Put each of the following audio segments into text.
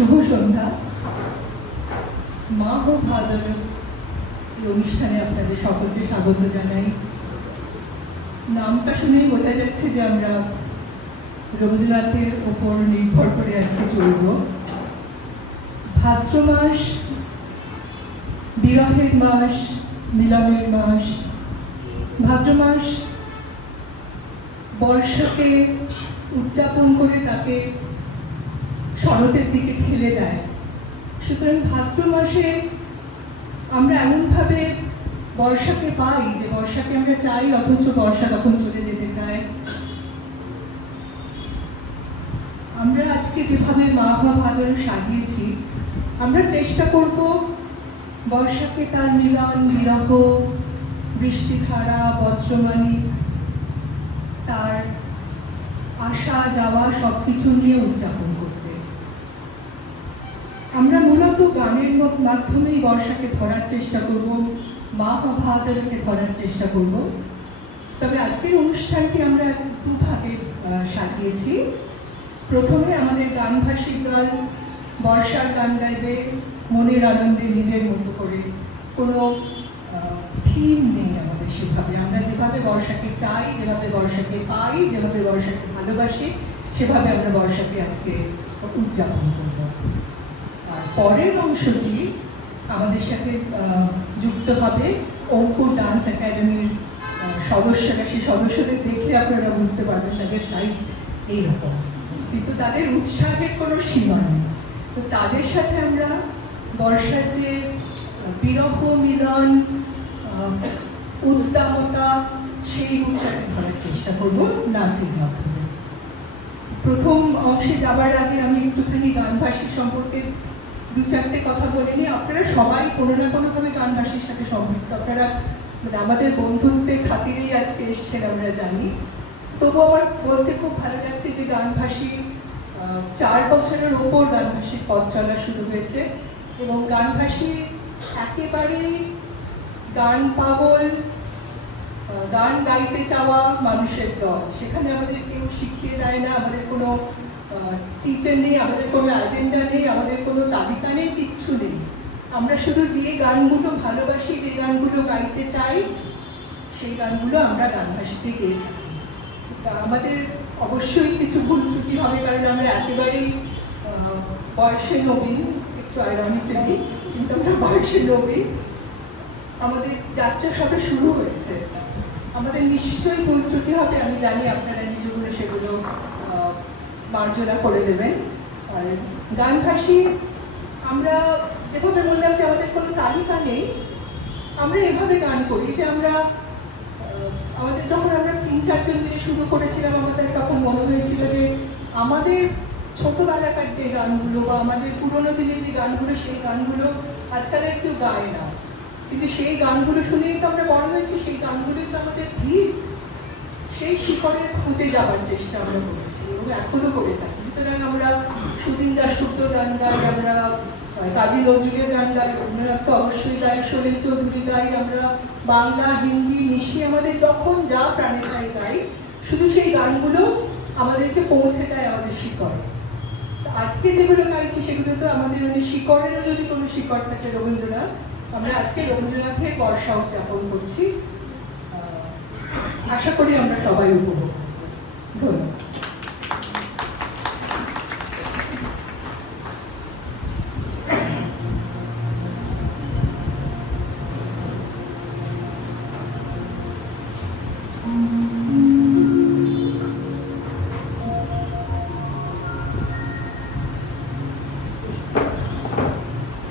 শুভ সন্ধ্যা। মা হো ভাদর এই অনুষ্ঠানে আপনাদের সকলকে স্বাগত জানাই। নামটা শুনেই বোঝা যাচ্ছে যে আমরা রবীন্দ্রনাথের ওপর নির্ভর করে আজকে চলব। ভাদ্র মাস বিরহের মাস, মিলনের মাস। ভাদ্র মাস বর্ষাকে উদযাপন করে তাকে শরতের দিকে ঠেলে দেয়। সুতরাং ভাদ্র মাসে আমরা এমনভাবে বর্ষাকে পাই যে বর্ষাকে আমরা চাই, অথচ বর্ষা তখন চলে যেতে চায়। আমরা আজকে যেভাবে মা বা ভাদর সাজিয়েছি, আমরা চেষ্টা করব বর্ষাকে তার মিলন, বিরহ, বৃষ্টিধারা, বজ্রমানি, তার আসা যাওয়া সবকিছু নিয়ে উদযাপন করতে। আমরা মূলত গানের মাধ্যমেই বর্ষাকে ধরার চেষ্টা করব, মা বা ভাদরকে ধরার চেষ্টা করব। তবে আজকের অনুষ্ঠানটি আমরা দুভাগে সাজিয়েছি। প্রথমে আমাদের গানভাষী দল বর্ষার গান গাইবে মনের আনন্দে নিজের মতো করে। কোনো থিম নেই আমাদের সেভাবে। আমরা যেভাবে বর্ষাকে চাই, যেভাবে বর্ষাকে পাই, যেভাবে বর্ষাকে ভালোবাসি, সেভাবে আমরা বর্ষাকে আজকে উদযাপন করব। আর পরের অংশটি আমাদের সাথে যুক্ত হবে অঙ্কুর ডান্স একাডেমির সদস্যরা। সেই সদস্যদের দেখলে আপনারা বুঝতে পারবেন তাদের সাইজ এইরকম, কিন্তু তাদের উৎসাহের কোনো সীমা নেই। তো তাদের সাথে আমরা বর্ষার যে বিরহ, মিলন, উদ্দামতা, সেই রূপটাকে ধরার চেষ্টা করব নাচের মাধ্যমে। প্রথম অংশে যাবার আগে আমি একটুখানি গানভাষী সম্পর্কে দু চারটে কথা বলে নিই। আপনারা সবাই কোনো না কোনোভাবে গানভাষীর সাথে সম্পৃক্ত। আপনারা মানে আমাদের বন্ধুত্বের খাতিরেই আজকে এসছেন আমরা জানি। তবু আমার বলতে খুব ভালো লাগছে যে গানভাষী 4 বছরের ওপর গানভাষীর পথ চলা শুরু হয়েছে, এবং গানভাষী একেবারে গান পাগল, গান গাইতে চাওয়া মানুষের দল। সেখানে আমাদের কেউ শিখিয়ে দেয় না, আমাদের কোনো টিচার নেই, আমাদের কোনো এজেন্ডা নেই, আমাদের কোনো তালিকা নেই, কিচ্ছু নেই। আমরা শুধু যে গানগুলো ভালোবাসি, যে গানগুলো গাইতে চাই, সেই গানগুলো আমরা গানভাষীতে গেয়ে থাকি। আমাদের অবশ্যই কিছু ভুল ত্রুটি হবে, কারণ আমরা একেবারেই বয়সে নবীন, একটু আইরনিক্যালি, কিন্তু আমরা বয়সে নবীন। আমাদের যাত্রা সবে শুরু হয়েছে, আমাদের নিশ্চয়ই ভুল ত্রুটি হবে। আমি জানি আপনারা নিজেগুলো সেগুলো মার্জনা করে দেবেন। আর গানভাষী আমরা যেভাবে বললাম যে আমাদের কোনো তালিকা নেই, আমরা এভাবে গান করি যে আমরা আমাদের যখন আমরা 3-4 জন মিলে শুরু করেছিলাম, আমাদের তখন মনে হয়েছিল যে আমাদের ছোটবেলাকার যে গানগুলো বা আমাদের পুরোনো দিনে যে গানগুলো, সেই গানগুলো আজকালের কেউ গায় না, কিন্তু সেই গানগুলো শুনেই তো আমরা বড় হয়েছি, সেই গানগুলোই তো আমাদের ভিড়। সেই শিকড়ের খুঁজে যাওয়ার চেষ্টা আমরা করেছি এবং এখনো করে থাকি। সুতরাং আমরা সুদিন দাশগুপ্তর গান গাই, আমরা কাজী নজরুলের গান গাই, রবীন্দ্রনাথ তো অবশ্যই গাই, শরীর চৌধুরী গাই, আমরা বাংলা, হিন্দি মিশিয়ে আমাদের যখন যা প্রাণে চাই গাই। শুধু সেই গানগুলো আমাদেরকে পৌঁছে দেয় আমাদের শিকড়। আজকে যেগুলো গাইছি সেগুলো তো আমাদের মানে শিকড়েরও যদি কোনো শিকড় থাকে রবীন্দ্রনাথ, আমরা আজকে রবীন্দ্রনাথের বর্ষা উদযাপন করছি। আশা করি আমরা সবাই উপভোগ করব। ধন্যবাদ।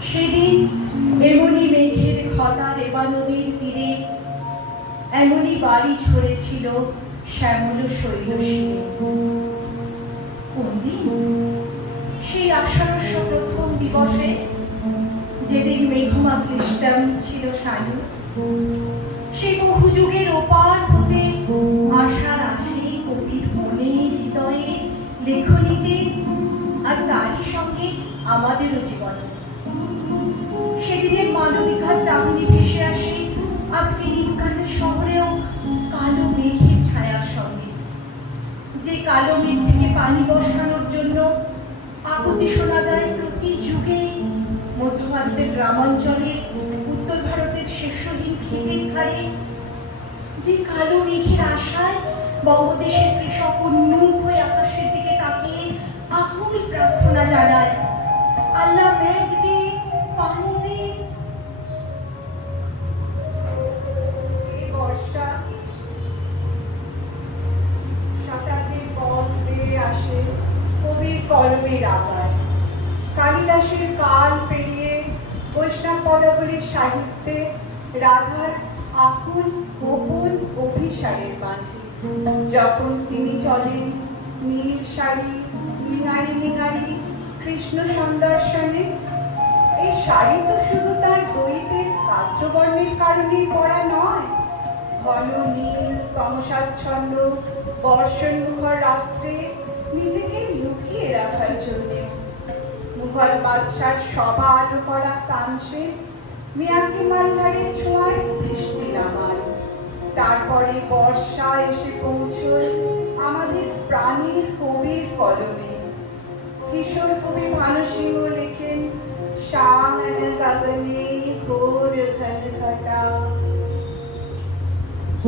সেদিন এমনি মেঘের ঘটা রেবা নদীর তীরে এমনি বাড়ি ঝরেছিল শ্যামল শৈলশিরে। কোন দিন? সেই আষাঢ়স্য প্রথম দিবসে, যেদিন মেঘমা সৃষ্টাম ছিল সানু। সেই বহু যুগের ওপার হতে আশার আসে কবির মনে, হৃদয়ে, লেখনীতে, আর তারই সঙ্গে আমাদেরও জীবন। সেদিনের মানবিকার চাহনি ভেসে আসে আজকে নীলকাঠের শহরেও কালো মেঘের ছায়ার সঙ্গে। যে কালো মেঘ থেকে পানি বর্ষানোর জন্য আকুতি শোনা যায় প্রযুক্তির যুগে মধ্য ভারতের গ্রামাঞ্চলে উত্তর ভারতের শস্যহীন ক্ষেতের ধারে যে কালো মেঘের আশায় বঙ্গদেশের কৃষক উন্মুখ হয়ে আকাশের দিকে তাকিয়ে আকুল প্রার্থনা জানায়, আল্লাহ মেঘ দে, পানি দে। এই বর্ষা শতাব্দীর পথ বেয়ে আসে কবির কলমের আকার। কালিদাসের কাল পেরিয়ে বৈষ্ণব পদাবলীর সাহিত্যে রাধার আকুল গোপন অভিসারের মাঝে যখন তিনি চলেন নীল শাড়ি নিঙারি নিঙারি কৃষ্ণ সন্দর্শনে। এই শাড়ি তো শুধু তার দ্বৈতের কার্যবর্ণের কারণেই পরা নয়, ঘন নীল তমসাচ্ছন্ন বর্ষণমুখর রাত্রে নিজেকে লুকিয়ে রাখার জন্য। মুঘল বাদশার সভা আলো করা তামসে মিয়াকি মালহারের ছোঁয়ায় বৃষ্টি নামায়। তারপরে বর্ষা এসে পৌঁছয় আমাদের প্রাণীর কবির কলমে। কিশোর কবি ভানু সিংহ লেখেন, শাম গগনে ঘোর ঘন ঘটা। আ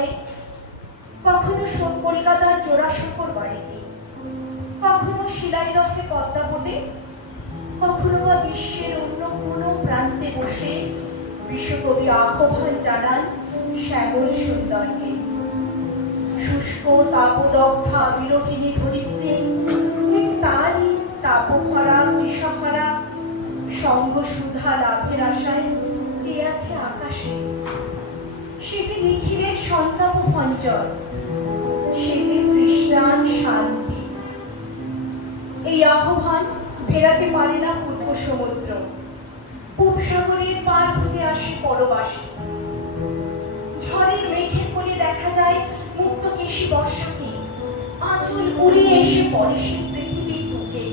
ঘরে, কখনো কলকাতার জোড়াসাঁকোর বাড়িতে, কখনো শিলাইদহে পদ্মাবনে, কখনো বা বিশ্বের অন্য কোনো প্রান্তে বসে বিশ্বকবি আহ্বান জানান শ্যামল সুন্দরকে। শুষ্ক তাপদগ্ধা বিরোহিণী ধরিত্রী যে তারই তাপভরা তৃষাভরা সঙ্গ সুধা লাভের আশায় চেয়ে আছে আকাশে। সে যে নিখিলের সন্তাপ ভঞ্জন, সে যে তৃষ্ণার শান্তি। এই আহ্বান ফেরাতে পারে না পূর্ব সমুদ্র, পূব সাগরের পার হতে আসে পরবাসী। ঝড়ের মেঘের কোলে দেখা যায় মুক্তকেশী বর্ষাকে, আঁচল উড়িয়ে এসে পড়ে সে পৃথিবীর বুকে।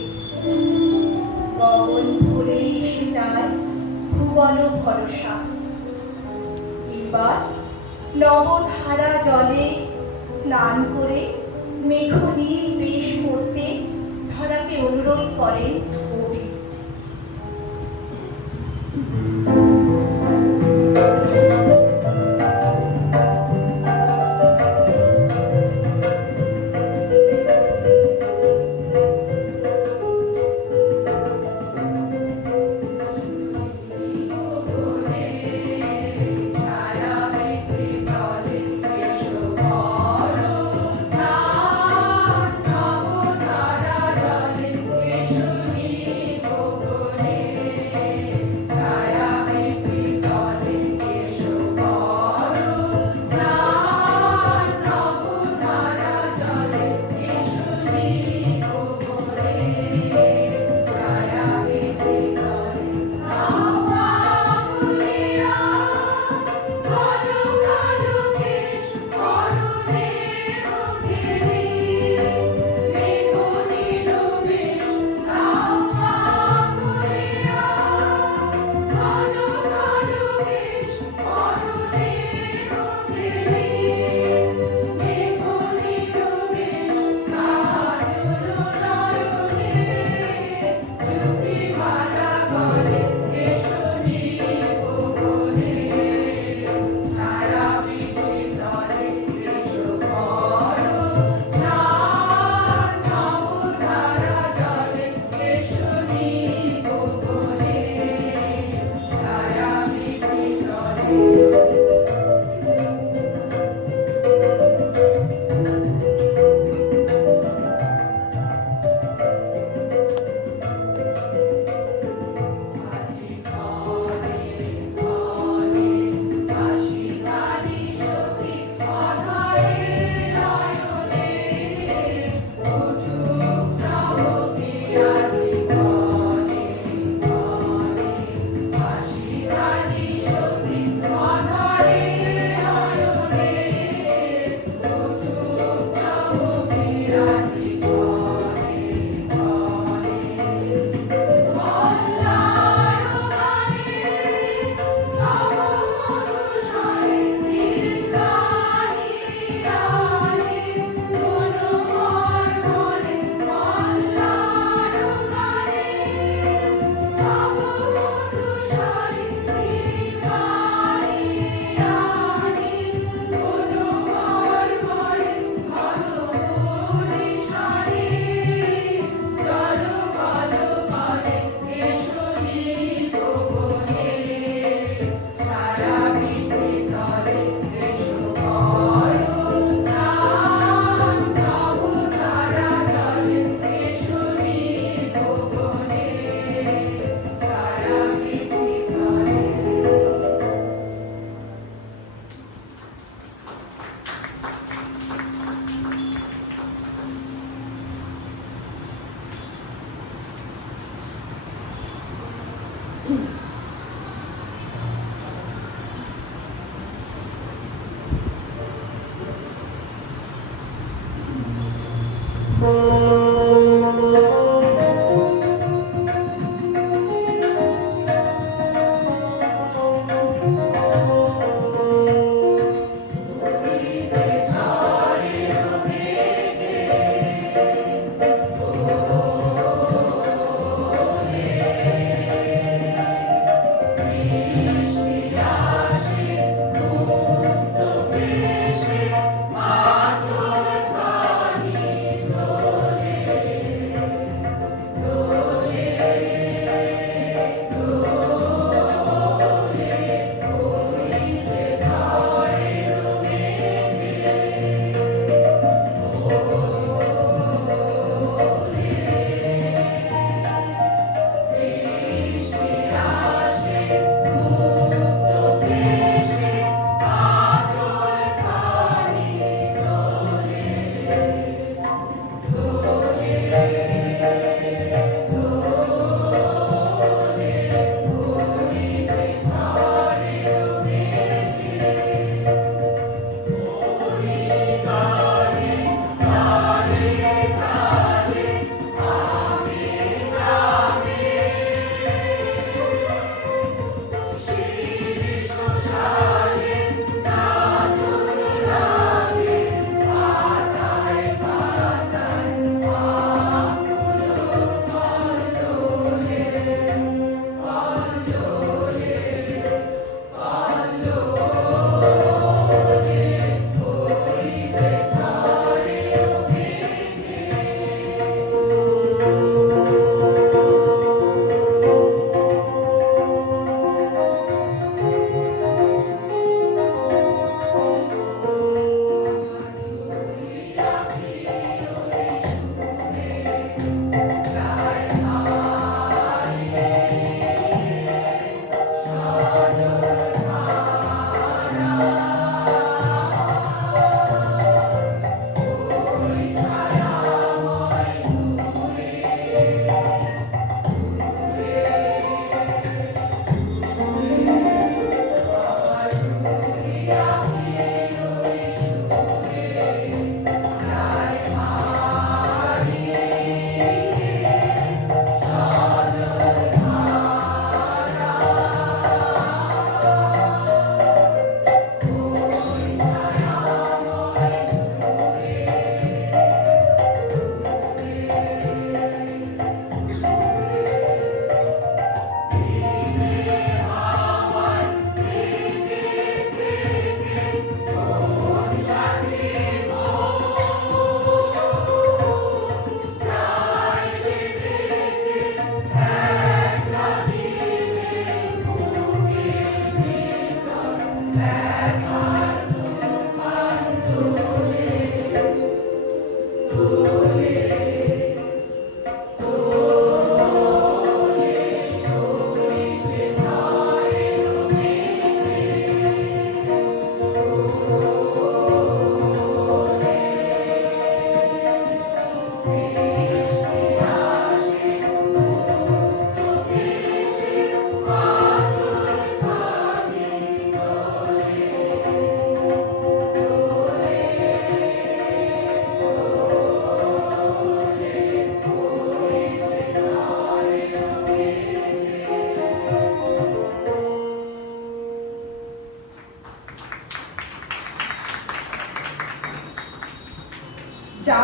গগন ভরে এসে যায় ভুবন ভরসা। এবার নবধারা জলে স্নান করে মেঘনীল বেশ করতে ধরাকে অনুরোধ করেন কবি।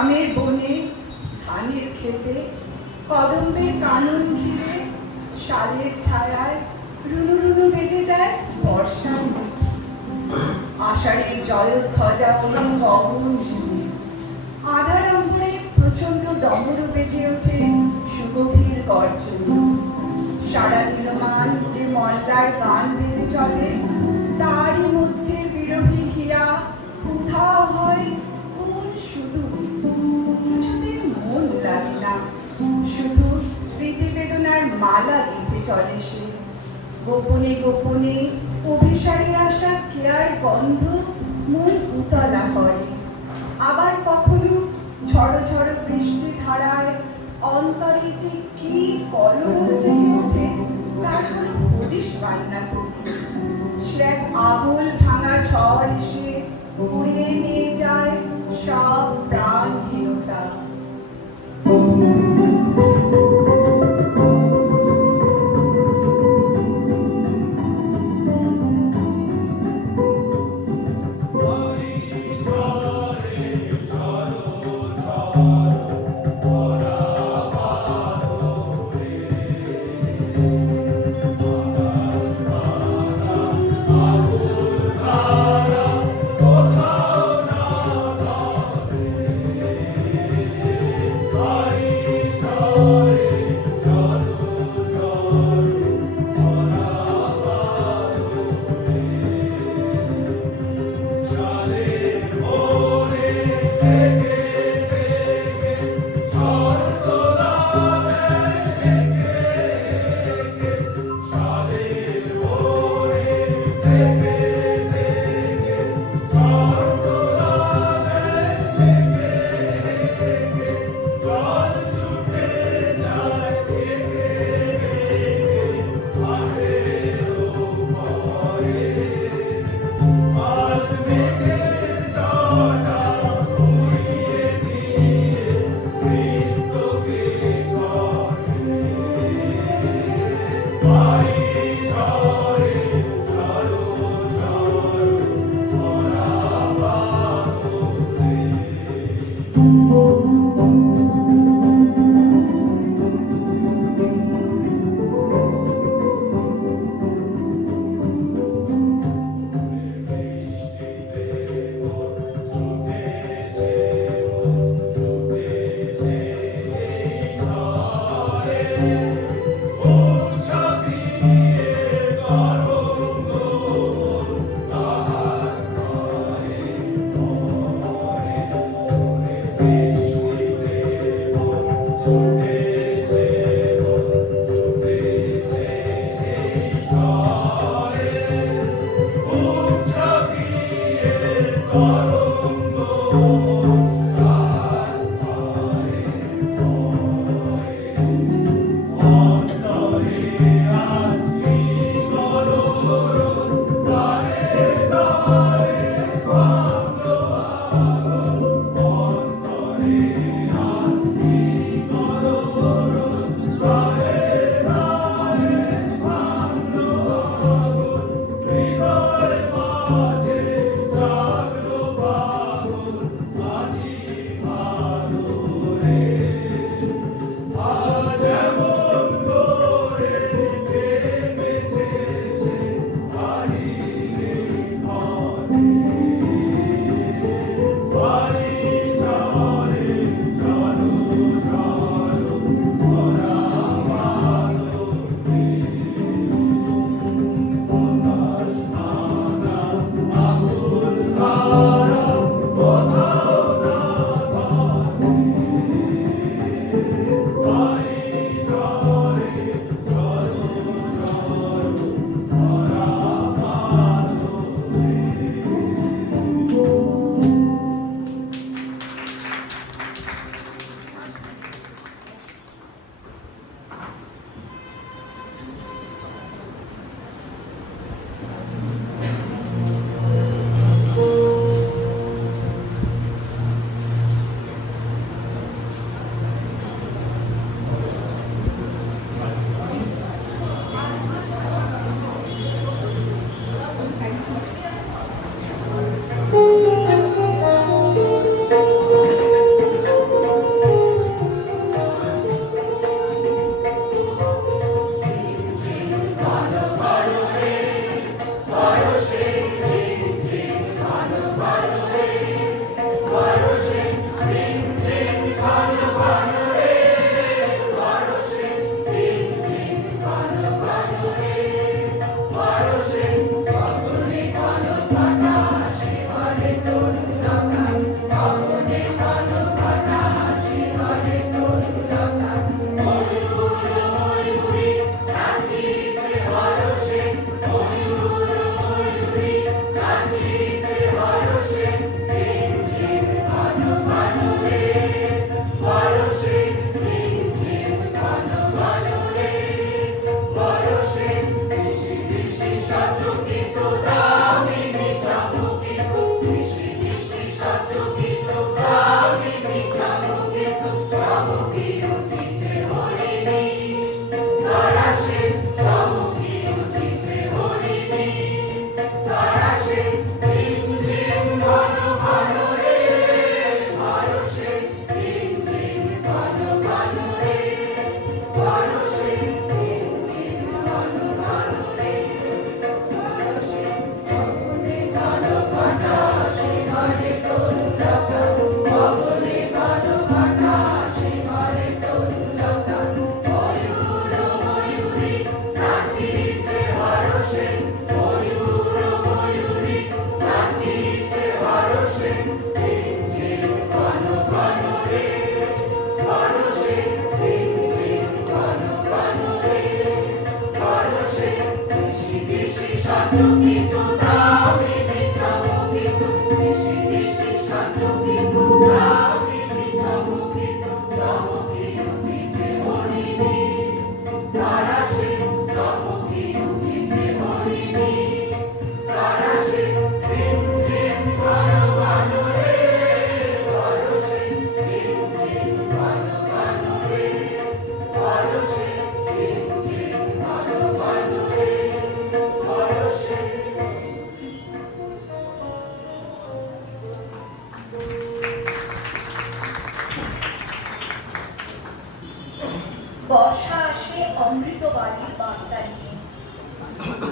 গ্রামের বনে ধানের ক্ষেতে কদম্বের কানন ঘিরে শালের ছায়ায় রুনু রুনু বেজে যায় বর্ষার মুখ। আষাঢ়ের জয়ধ্বজা পড়ে গগন জুড়ে আধার আম্বরে প্রচন্ড ডমরু বেজে ওঠে সুগভীর গর্জন। সারা দিনমান যে মল্লার গান বেজে চলে তারই মধ্যে বিরহী হীরা কোথাও হয় কোন শুধু কিছুদিন মন লাগে না, শুধু স্মৃতি বেদনার মালা গেঁথে চলে সে। গোপনে গোপনে অভিসারে আসা কেয়ার গন্ধ মন উতলা করে। আবার কখনো ঝড় ঝড় বৃষ্টি ধারায় অন্তরে যে কি কলরব জেগে ওঠে তার কোনো হদিশ পাই না কবি। সে এক আগুল ভাঙা ঝড় এসে উড়িয়ে নিয়ে যায় সব প্রাণহীনতা।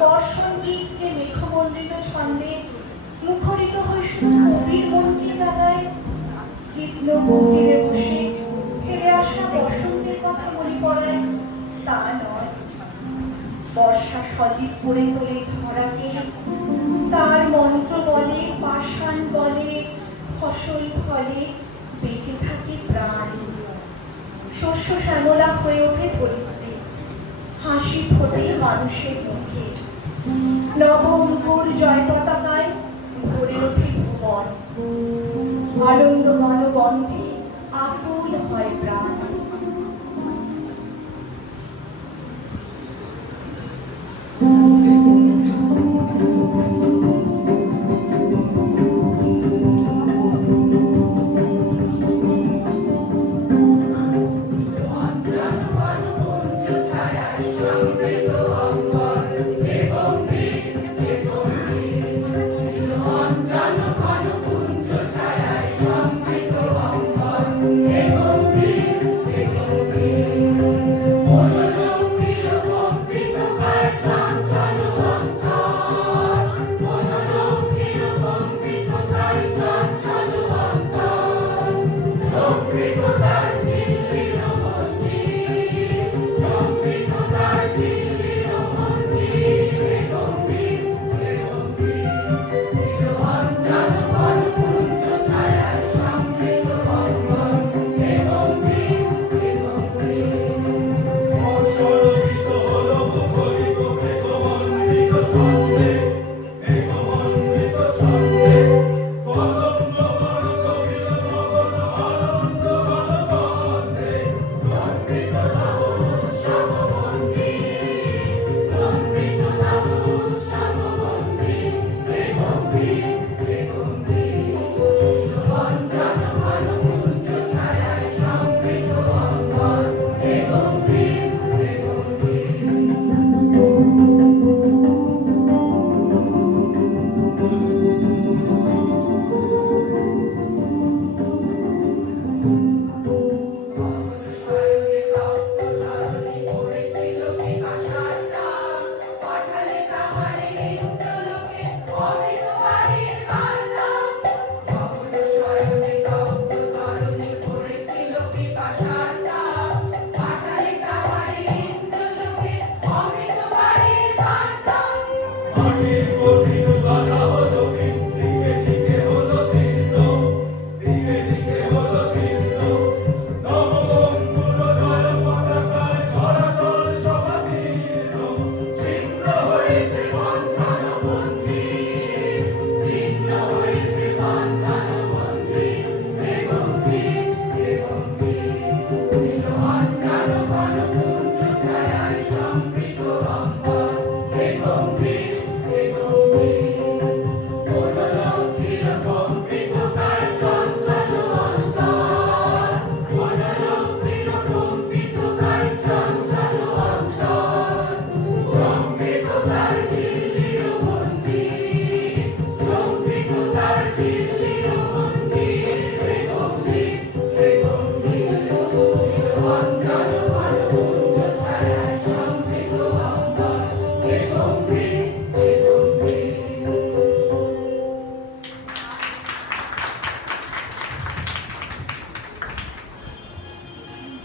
বর্ষণ গীত যে মেঘমন্ডিত ছন্দে মুখরিত হয়ে শুধু কবির মনকে জাগায়, জীর্ণ কুটিরে বসে ফেলে আসা বসন্তের কথা মনে পড়ায়, তা নয়। বর্ষা সজীব করে তোলে ধরাকে, তার মন্ত্র বলে, পাষাণ বলে, ফসল ফলে, বেঁচে থাকে প্রাণ। শস্য শ্যামলা হয়ে ওঠে ধরিত্রী, হাসি ফোটে মানুষের মুখে, নব অঙ্কুর জয় পতাকায় ভরে ওঠে ভুবন। আনন্দ মানবন্ধে আকুল হয় প্রাণ।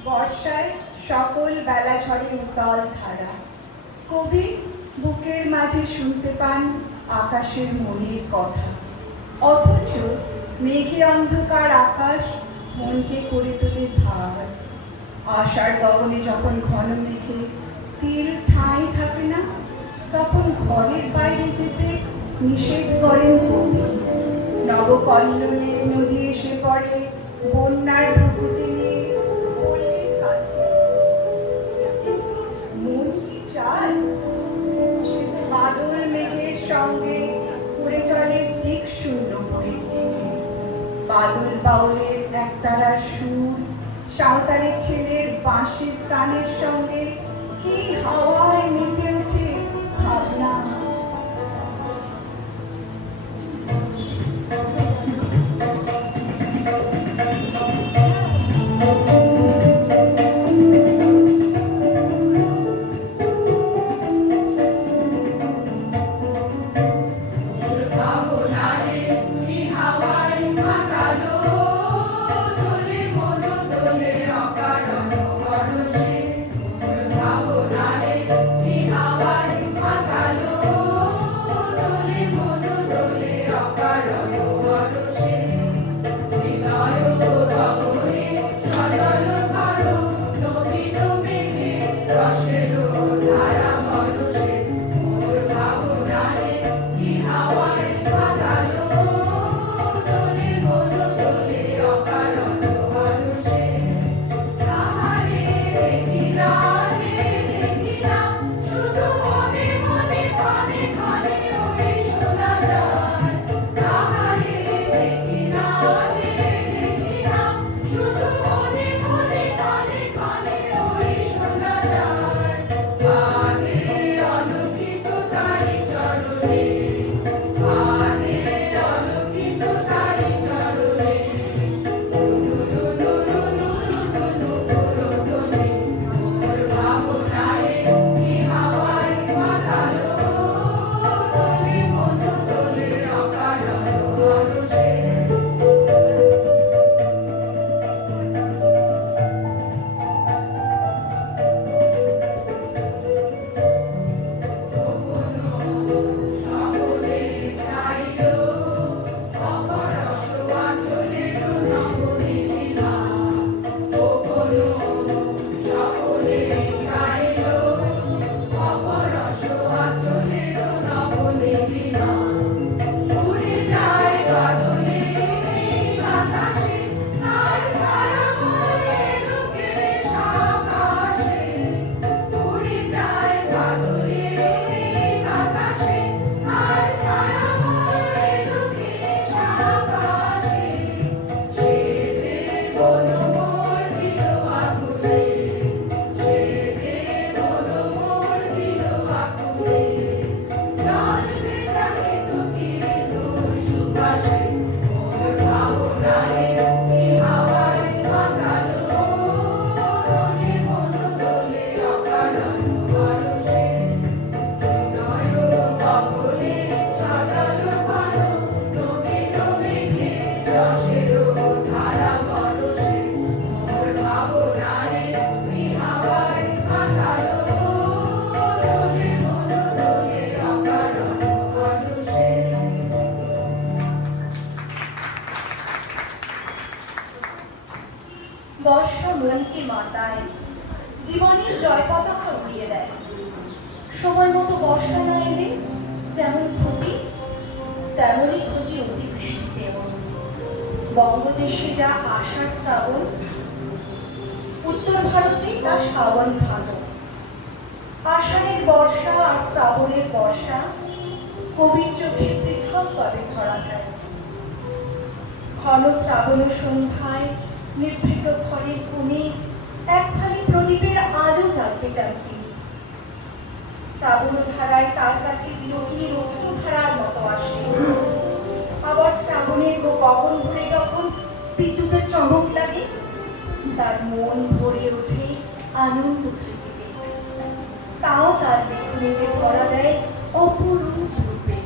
বর্ষায় সকল বেলা ঝরে উতল ধারা। কবি বুকের মাঝে শুনতে পান আকাশের মনের কথা, অথচ মেঘে অন্ধকার আকাশ মনকে করে তোলে ভার। আষাঢ় গগনে যখন ঘন মেঘে তিল ঠাঁই থাকে না, তখন ঘরের বাইরে যেতে নিষেধ করেন কবি। নবকল্লোলে নদী এসে পড়ে বন্যার ভ্রুকুটি নিয়ে পল্লীর কাছে, কিন্তু মন কি চায়? সে বাদল মেঘের সঙ্গে উড়ে চলে দিক শূন্য ভোরের দিকে। বাদল বাউলের একতারার সুর, সাঁওতালি ছেলের বাঁশির কানের সঙ্গে কি হাওয়ায় মেতে ওঠে ভাবনা। মাতায় জীবনের জয় পতাকা উড়িয়ে দেয়। সময় মতো বর্ষা না এলে যেমন ক্ষতি, তেমনই ক্ষতি অতিবৃষ্টিতেও। বঙ্গদেশে যা আষাঢ় শ্রাবণ, উত্তর ভারতে তা শ্রাবণ ভাদর। আষাঢ়ের বর্ষা আর শ্রাবণের বর্ষা কবির চোখে পৃথকভাবে ধরা দেয়। ঘন শ্রাবণ সন্ধ্যায় নিভৃত ঘরের কোণে এক ফালি প্রদীপের আলো জ্বালতে চান তিনি। শ্রাবণ ধারায় তার কাছে বিরোহিনীর অশ্রুধারার মতো আসে। আবার শ্রাবণের গগন ভরে যখন বিদ্যুতের চমক লাগে, তার মন ভরে ওঠে আনন্দ স্মৃতিতে। তাও তার লেখনীতে ধরা দেয় অপরূপ রূপে।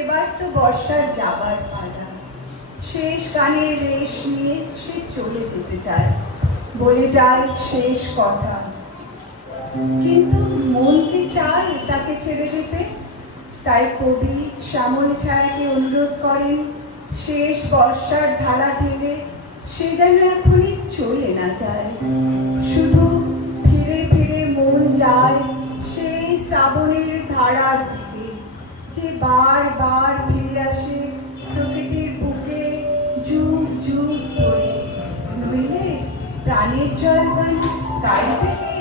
এবার তো বর্ষার যাবার পালা। শেষ গানের রেশ নিয়ে সে চলে যেতে চায়, বলে যায় শেষ কথা। কিন্তু মন কি চায় তাকে ছেড়ে যেতে? তাই কবি শ্যামল ছায়াকে অনুরোধ করেন শেষ বর্ষার ধারা ঢেলে সে যেন এখনই চলে না যায়। শুধু ফিরে ফিরে মন যায় সেই শ্রাবণের ধারার দিকে, যে বারবার ফিরে আসে প্রকৃতির বুকে যুগ যুগ ধরে। নইলে প্রাণের জয়গান গাইবে কে?